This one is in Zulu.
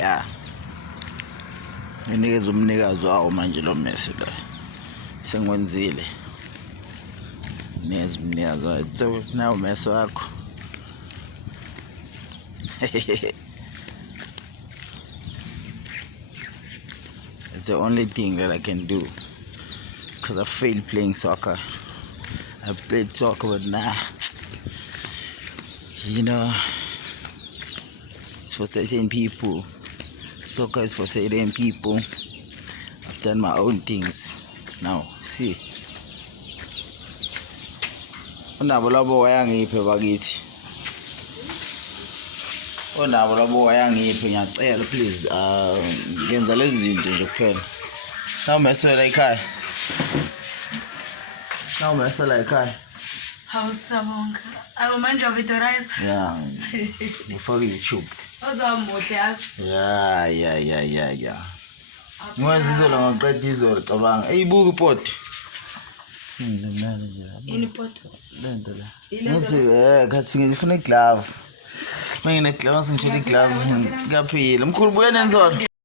ya nginikeza umnikazi wawo manje lo mesi lo sengwenzile neza umnikazi wawo so nawo mesi wakho. It's the only thing that I can do because I failed playing soccer. I played soccer, but nah, you know, it's for certain people. Soccer is for certain people. I've done my own things. Now, see. Unabo labo wayangiphe bakithi. Unabo labo wayangiphe ngiyacela please ngenza lezi zinto nje kuphela. Nawu mesela ekhaya. Nawu mesela ekhaya. Hawusabonga. Awu manje uvidorize? Yeah. Ngifaka YouTube. Ozomuhle yazi. Ya. Manje izolo ngaqeda izolo cabanga. Eyibuka ipoto. Ini poto? Lento la. Ngathi khathi ngifuna iglove. Mangine glove ngithola iglove. Ngaphila. Mkhulu buya nenzolo.